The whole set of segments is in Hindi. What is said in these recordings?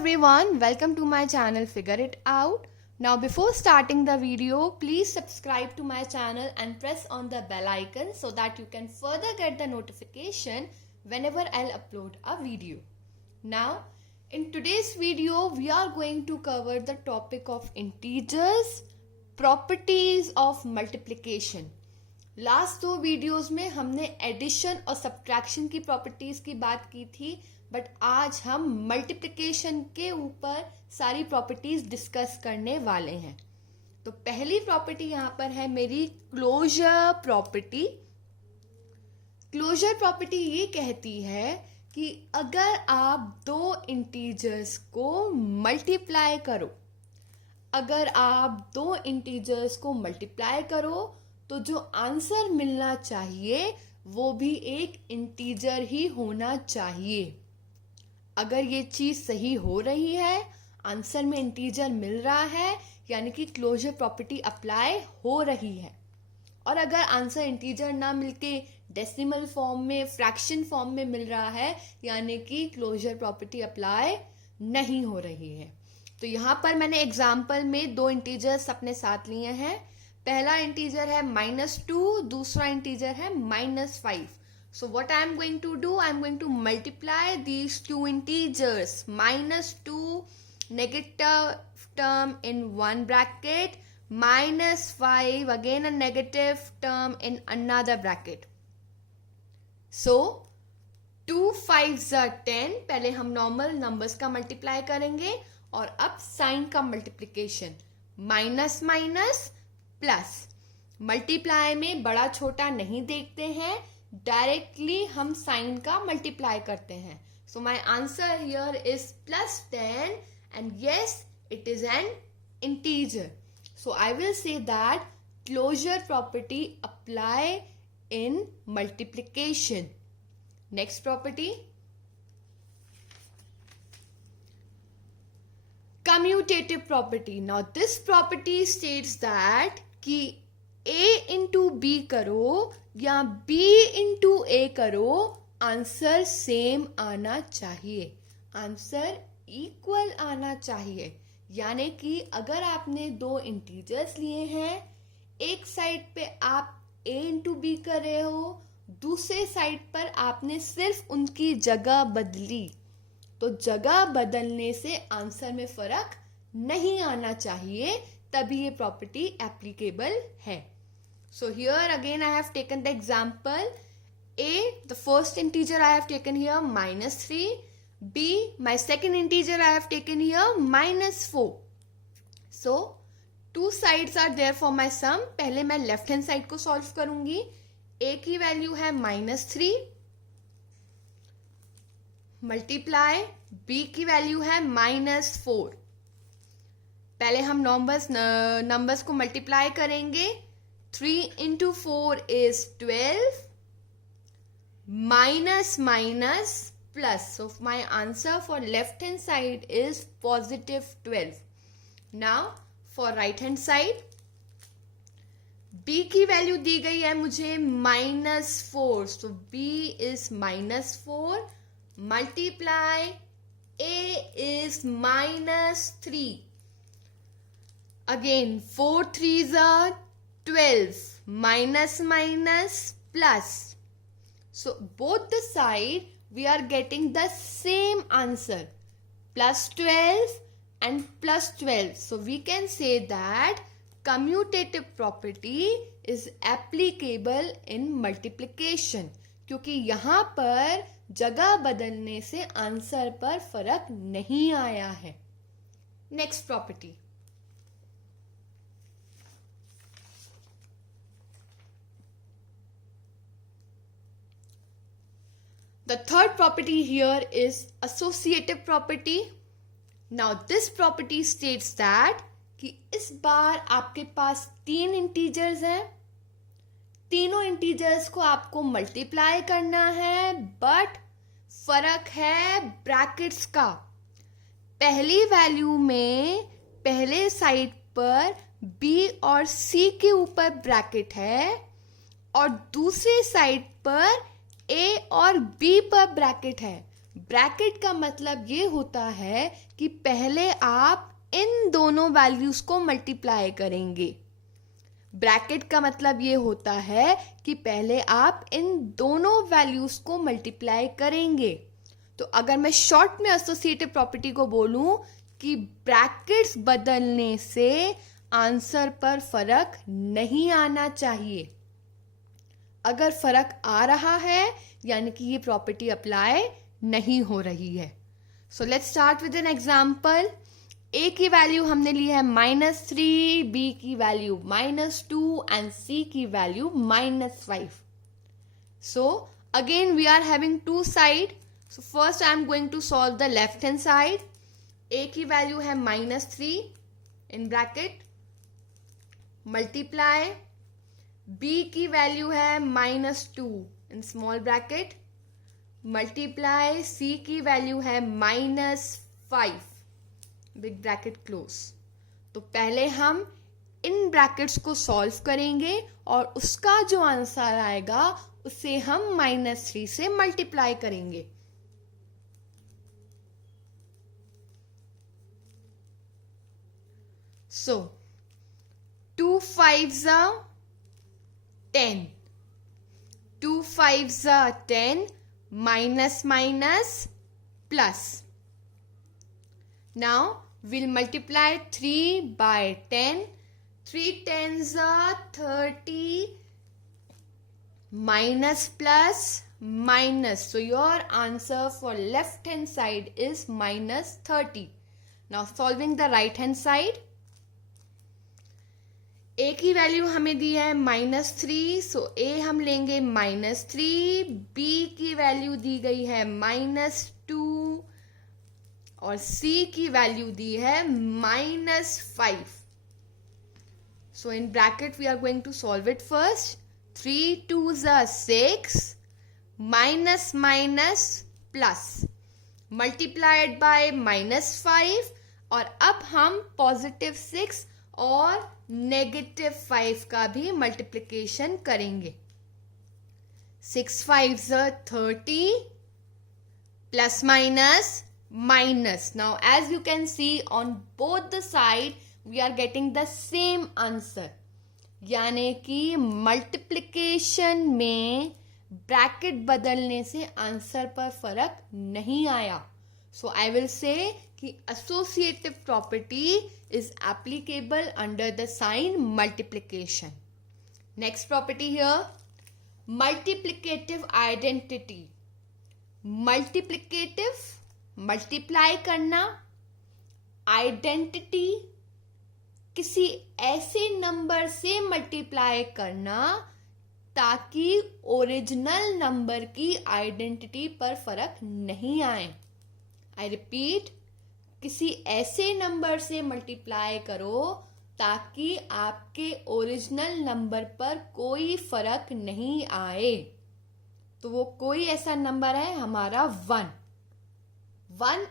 everyone, welcome to my channel Figure It Out. Now before starting the video, please subscribe to my channel and press on the bell icon so that you can further get the notification whenever I'll upload a video. Now in today's video, we are going to cover the topic of integers, properties of multiplication. Last दो वीडियोस में हमने एडिशन और सब्ट्रैक्शन की प्रॉपर्टीज की बात की थी, बट आज हम मल्टीप्लिकेशन के ऊपर सारी प्रॉपर्टीज डिस्कस करने वाले हैं. तो पहली प्रॉपर्टी यहाँ पर है मेरी क्लोजर प्रॉपर्टी. क्लोजर प्रॉपर्टी ये कहती है कि अगर आप दो इंटीजर्स को मल्टीप्लाई करो, तो जो आंसर मिलना चाहिए वो भी एक इंटीजर ही होना चाहिए. अगर ये चीज सही हो रही है, आंसर में इंटीजर मिल रहा है, यानी कि क्लोजर प्रॉपर्टी अप्लाई हो रही है. और अगर आंसर इंटीजर ना मिलके डेसिमल फॉर्म में, फ्रैक्शन फॉर्म में मिल रहा है, यानी कि क्लोजर प्रॉपर्टी अप्लाई नहीं हो रही है. तो यहाँ पर मैंने एग्जाम्पल में दो इंटीजर्स अपने साथ लिए हैं. पहला इंटीजर है -2, दूसरा इंटीजर है -5. So what I am going to do, I am going to multiply these two integers. -2 negative term in one bracket, -5 again a negative term in another bracket. So 2 5s are 10. पहले हम नॉर्मल नंबर्स का मल्टीप्लाई करेंगे और अब साइन का multiplication. Minus minus plus. Multiply में बड़ा छोटा नहीं देखते हैं, डायरेक्टली हम साइन का मल्टीप्लाई करते हैं. So my answer here is +10 and yes it is an integer. So I will say that closure property apply in multiplication. Next property, commutative property. Now this property states that कि a into b करो या b into a करो, आंसर सेम आना चाहिए, आंसर इक्वल आना चाहिए. यानी कि अगर आपने दो इंटीजर्स लिए हैं, एक साइड पे आप a into b कर रहे हो, दूसरे साइड पर आपने सिर्फ उनकी जगह बदली, तो जगह बदलने से आंसर में फर्क नहीं आना चाहिए, तभी ये प्रॉपर्टी एप्लीकेबल है. So here again I have taken the example a, the first integer I have taken here -3, b, my second integer I have taken here -4. so two sides are there for my sum. पहले मैं लेफ्ट हैंड साइड को सॉल्व करूंगी. a की वैल्यू है -3 मल्टीप्लाई b की वैल्यू है -4. पहले हम नंबर्स को मल्टीप्लाई करेंगे. 3 into 4 is 12, minus minus plus. So my answer for left hand side is +12. Now for right hand side, b की वैल्यू दी गई है मुझे -4. So b is -4 multiply a is -3. Again 4 3s are 12, minus minus plus. So both the side we are getting the same answer, +12 and +12. So we can say that commutative property is applicable in multiplication, क्योंकि यहाँ पर जगह बदलने से आंसर पर फर्क नहीं आया है. Next property, the third property here is associative property. Now this property states that कि इस बार आपके पास 3 इंटीजर्स हैं, तीनों इंटीजर्स को आपको मल्टीप्लाई करना है, बट फर्क है ब्रैकेट्स का. पहली वैल्यू में पहले साइड पर b और c के ऊपर ब्रैकेट है और दूसरे साइड पर a और b पर ब्रैकेट है, ब्रैकेट का मतलब ये होता है कि पहले आप इन दोनों वैल्यूज को मल्टीप्लाई करेंगे। ब्रैकेट का मतलब ये होता है कि पहले आप इन दोनों वैल्यूज को मल्टीप्लाई करेंगे। तो अगर मैं शॉर्ट में एसोसिएटिव प्रॉपर्टी को बोलूं कि ब्रैकेट्स बदलने से आंसर पर फर्क नहीं आना चाहिए। अगर फर्क आ रहा है यानी कि ये प्रॉपर्टी अप्लाई नहीं हो रही है। So let's start with an example. A की वैल्यू हमने ली है -3, बी की वैल्यू -2 एंड सी की value -5। So again we are having two side. So first I am going to solve the left hand side. A की वैल्यू है -3 इन ब्रैकेट मल्टीप्लाई, बी की वैल्यू है -2 in small bracket multiply, C की वैल्यू है -5 बिग ब्रैकेट क्लोज। तो पहले हम इन ब्रैकेट्स को सॉल्व करेंगे और उसका जो आंसर आएगा उसे हम -3 से मल्टीप्लाई करेंगे। सो 2 5s are 10, 2 5s are 10, minus minus plus. Now we'll multiply 3 by 10. 3 10s are 30, minus plus minus. So your answer for left hand side is -30. Now solving the right hand side. ए की वैल्यू हमें दी है -3, सो ए हम लेंगे -3, बी की वैल्यू दी गई है -2 और सी की वैल्यू दी है -5। So in bracket we are going to solve it first. 3 2s are 6, minus minus plus multiplied by -5 और अब हम +6 और -5 का भी मल्टीप्लिकेशन करेंगे। 6 5s are 30 plus minus minus. Now as you can see on both the side we are getting the same answer, यानी कि मल्टीप्लिकेशन में ब्रैकेट बदलने से आंसर पर फर्क नहीं आया। सो आई विल से कि associative property is applicable under the sign multiplication. Next property here, multiplicative identity. Multiplicative multiply करना, identity किसी ऐसे नंबर से मल्टीप्लाई करना ताकि ओरिजिनल नंबर की आइडेंटिटी पर फर्क नहीं आए। आई रिपीट, किसी ऐसे नंबर से मल्टीप्लाई करो ताकि आपके ओरिजिनल नंबर पर कोई फर्क नहीं आए। तो वो कोई ऐसा नंबर है हमारा 1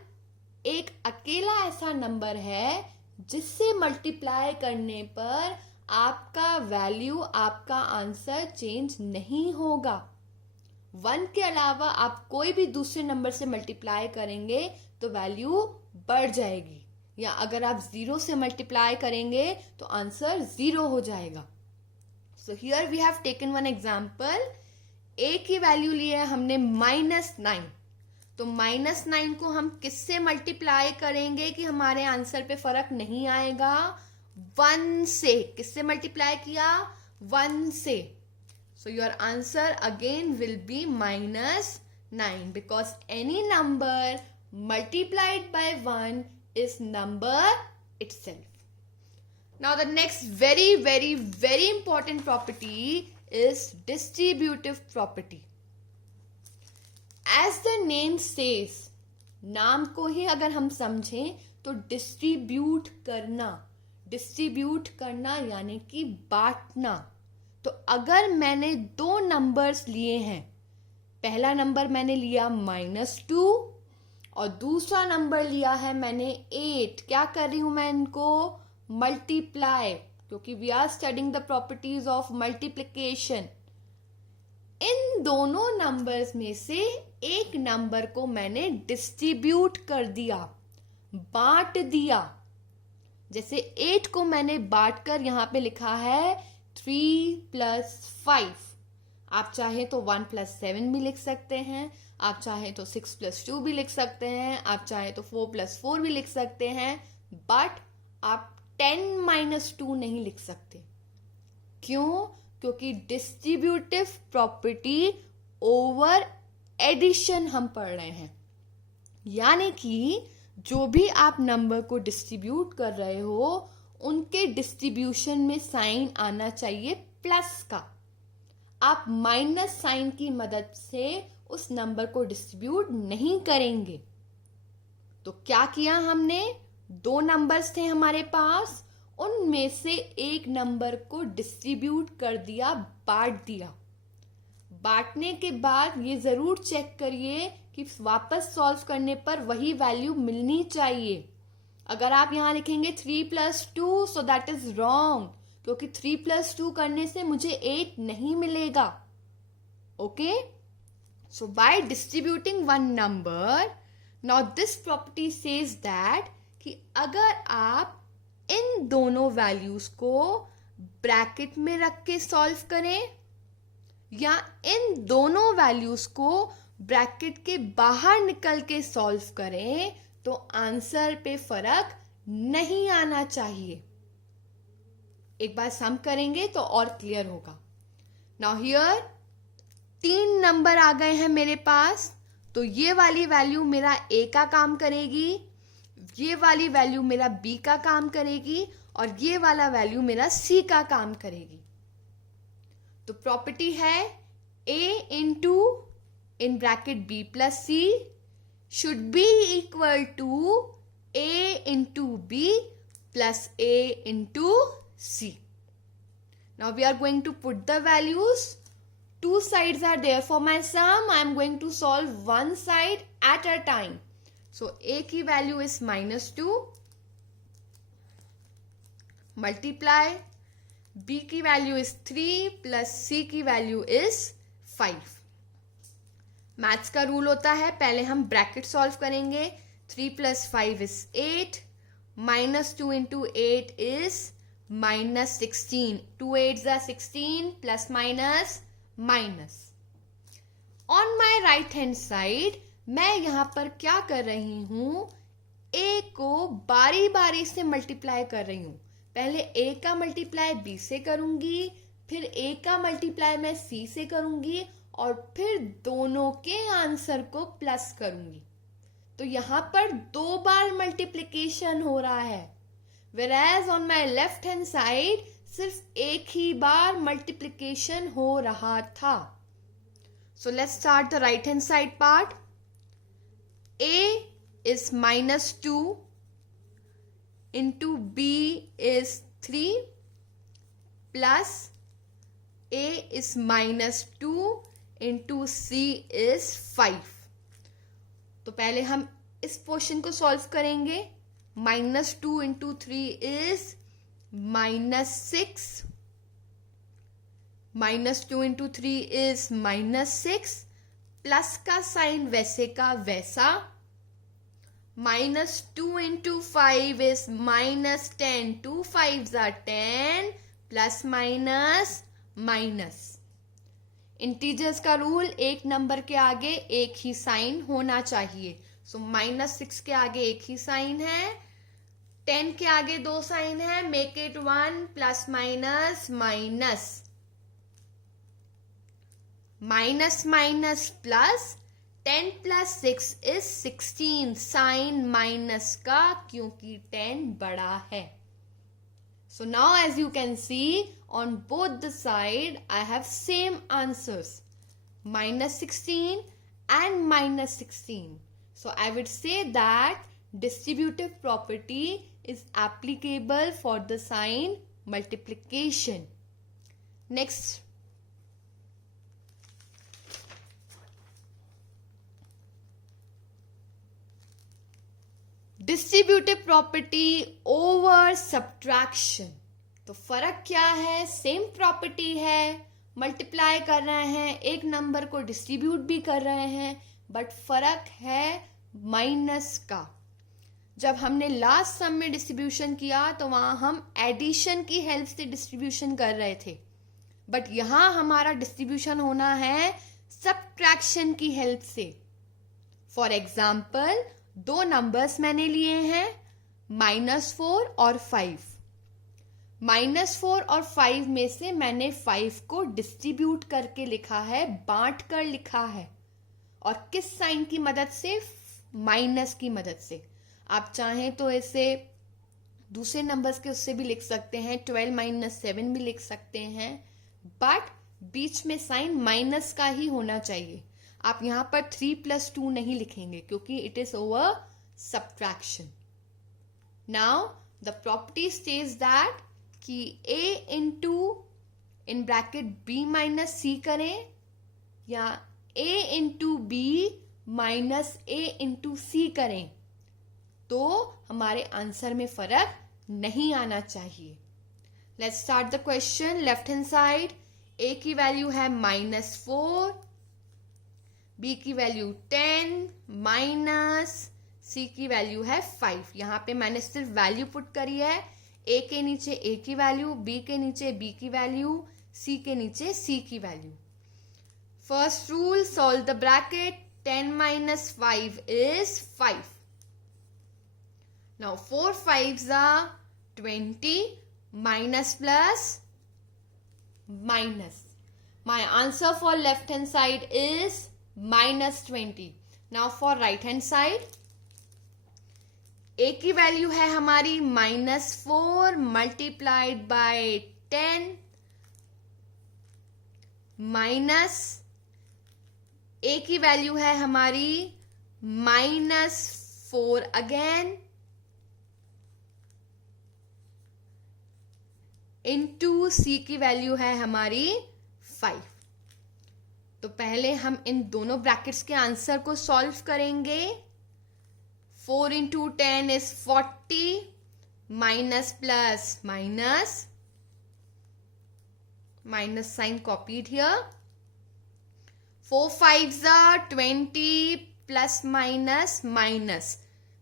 एक अकेला ऐसा नंबर है जिससे मल्टीप्लाई करने पर आपका वैल्यू, आपका आंसर चेंज नहीं होगा। 1 के अलावा आप कोई भी दूसरे नंबर से मल्टीप्लाई करेंगे तो वैल्यू बढ़ जाएगी, या अगर आप 0 से मल्टीप्लाई करेंगे तो आंसर 0 हो जाएगा। So here we have taken one example. A की वैल्यू ली है हमने -9, तो -9 को हम किससे मल्टीप्लाई करेंगे कि हमारे आंसर पे फर्क नहीं आएगा? 1 से। किससे मल्टीप्लाई किया? 1 से। So your answer again will be -9 because any number multiplied by 1 is number itself. Now the next very important property is distributive property. As the name says, नाम को ही अगर हम समझें तो डिस्ट्रीब्यूट करना यानी कि बांटना। तो अगर मैंने 2 नंबर्स लिए हैं, पहला नंबर मैंने लिया -2 और दूसरा नंबर लिया है मैंने 8, क्या कर रही हूं मैं इनको? मल्टीप्लाई, क्योंकि we are studying the properties of multiplication. इन दोनों नंबर्स में से एक नंबर को मैंने डिस्ट्रीब्यूट कर दिया, बांट दिया। जैसे 8 को मैंने बांट कर यहां पे लिखा है 3+5। आप चाहे तो 1+7 भी लिख सकते हैं, आप चाहे तो 6+2 भी लिख सकते हैं, आप चाहे तो 4+4 भी लिख सकते हैं, बट आप 10-2 नहीं लिख सकते। क्यों? क्योंकि डिस्ट्रीब्यूटिव प्रॉपर्टी ओवर एडिशन हम पढ़ रहे हैं। यानी कि जो भी आप नंबर को डिस्ट्रीब्यूट कर रहे हो उनके डिस्ट्रीब्यूशन में साइन आना चाहिए प्लस का। आप माइनस साइन की मदद से उस नंबर को डिस्ट्रीब्यूट नहीं करेंगे। तो क्या किया हमने? 2 नंबर्स थे हमारे पास, उनमें से एक नंबर को डिस्ट्रीब्यूट कर दिया, बांट दिया। बांटने के बाद ये जरूर चेक करिए कि वापस सॉल्व करने पर वही वैल्यू मिलनी चाहिए। अगर आप यहां लिखेंगे 3+2 सो दैट इज रॉन्ग, क्योंकि 3+2 करने से मुझे 8 नहीं मिलेगा। Okay, so by distributing one number, now this property says that कि अगर आप इन दोनों वैल्यूज को ब्रैकेट में रख के सॉल्व करें या इन दोनों वैल्यूज को ब्रैकेट के बाहर निकल के सॉल्व करें तो आंसर पे फर्क नहीं आना चाहिए। एक बार सम करेंगे तो और क्लियर होगा। नाउ हियर 3 नंबर आ गए हैं मेरे पास, तो ये वाली वैल्यू मेरा ए का काम करेगी, ये वाली वैल्यू मेरा बी का काम करेगी और ये वाला वैल्यू मेरा सी का काम करेगी। तो प्रॉपर्टी है a into in bracket b plus c should be equal to a into b plus a into c. Now we are going to put the values. 2 sides are there for my sum. I am going to solve one side at a time. So a की value is -2 multiply b की वैल्यू इज 3 प्लस c की वैल्यू इज 5. मैथ्स का रूल होता है, पहले हम ब्रैकेट सॉल्व करेंगे. 3 + 5 is 8, -2 into 8 is -16. 2 8s are 16 plus minus minus. On my right hand side मैं यहां पर क्या कर रही हूं, a को बारी बारी से मल्टीप्लाई कर रही हूं. पहले a का मल्टीप्लाई b से करूंगी, फिर a का मल्टीप्लाई मैं c से करूंगी और फिर दोनों के आंसर को प्लस करूंगी. तो यहां पर 2 बार मल्टीप्लिकेशन हो रहा है, whereas on my left hand side सिर्फ एक ही बार मल्टीप्लिकेशन हो रहा था. So let's start the right hand side part. a is -2 into b is 3 plus a is -2 into c is 5. तो पहले हम इस पोर्शन को सॉल्व करेंगे. -2 into 3 is -6. -2 into 3 is -6. Plus का साइन वैसे का वैसा. -2 into 5 is -10. 2 5s are 10 plus minus minus. Integers का रूल, एक नंबर के आगे एक ही साइन होना चाहिए. सो -6 के आगे एक ही साइन है, 10 के आगे 2 साइन है. Make it 1 plus minus minus. Minus minus plus. 10 plus 6 is 16. Sign minus का, क्योंकि 10 बड़ा है. So now as you can see on both the side I have same answers, -16 and -16. So I would say that distributive property is applicable for the sign multiplication. Next, distributive property over subtraction. तो फर्क क्या है? सेम प्रॉपर्टी है, मल्टीप्लाई कर रहे हैं, एक नंबर को डिस्ट्रीब्यूट भी कर रहे हैं. बट फर्क है माइनस का। जब हमने लास्ट सम में डिस्ट्रीब्यूशन किया तो वहां हम एडिशन की हेल्प से डिस्ट्रीब्यूशन कर रहे थे, बट यहां हमारा डिस्ट्रीब्यूशन होना है सबट्रैक्शन की हेल्प से। फॉर एग्जाम्पल, दो नंबर्स मैंने लिए हैं -4 और 5। -4 और 5 में से मैंने 5 को डिस्ट्रीब्यूट करके लिखा है, बांट कर लिखा है, और किस साइन की मदद से? माइनस की मदद से। आप चाहें तो इसे दूसरे नंबर्स के उससे भी लिख सकते हैं, 12 - 7 भी लिख सकते हैं, बट बीच में साइन माइनस का ही होना चाहिए। आप यहां पर 3 + 2 नहीं लिखेंगे क्योंकि it is over subtraction. Now the property stage that कि a into in bracket b - c करें या a into b minus a into c करें तो हमारे आंसर में फर्क नहीं आना चाहिए। Let's start the question. Left hand side a की वैल्यू है -4, b की वैल्यू 10, माइनस c की वैल्यू है 5। यहां पे मैंने सिर्फ वैल्यू पुट करी है, a के नीचे a की वैल्यू, b के नीचे b की वैल्यू, c के नीचे c की value. First rule, solve the bracket. 10 - 5 is 5. Now 4 5s are 20, minus plus minus. My answer for left hand side is -20. Now for right hand side, a की वैल्यू है हमारी -4 multiplied by 10 माइनस a की वैल्यू है हमारी -4 अगेन इंटू c की वैल्यू है हमारी 5। तो पहले हम इन दोनों ब्रैकेट्स के आंसर को सॉल्व करेंगे। 4 × 10 is 40, minus plus minus, minus sign copied here. 4 5s are 20 plus minus minus.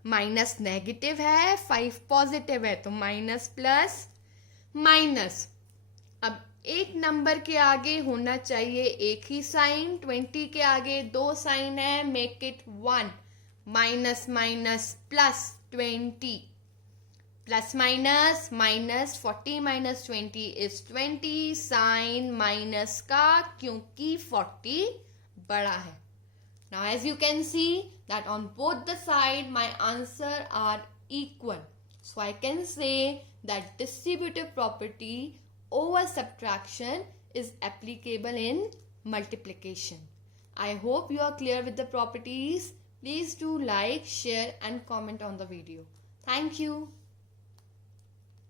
Minus negative है, 5 पॉजिटिव है, तो माइनस प्लस माइनस। अब एक नंबर के आगे होना चाहिए एक ही साइन, 20 के आगे 2 साइन है, make it 1। Minus minus plus 20, plus minus minus 40 minus 20 is 20, sign minus का क्योंकि 40 बड़ा है। Now as you can see that on both the side my answer are equal. So I can say that distributive property over subtraction is applicable in multiplication. I hope you are clear with the properties. Please do like, share and comment on the video. Thank you.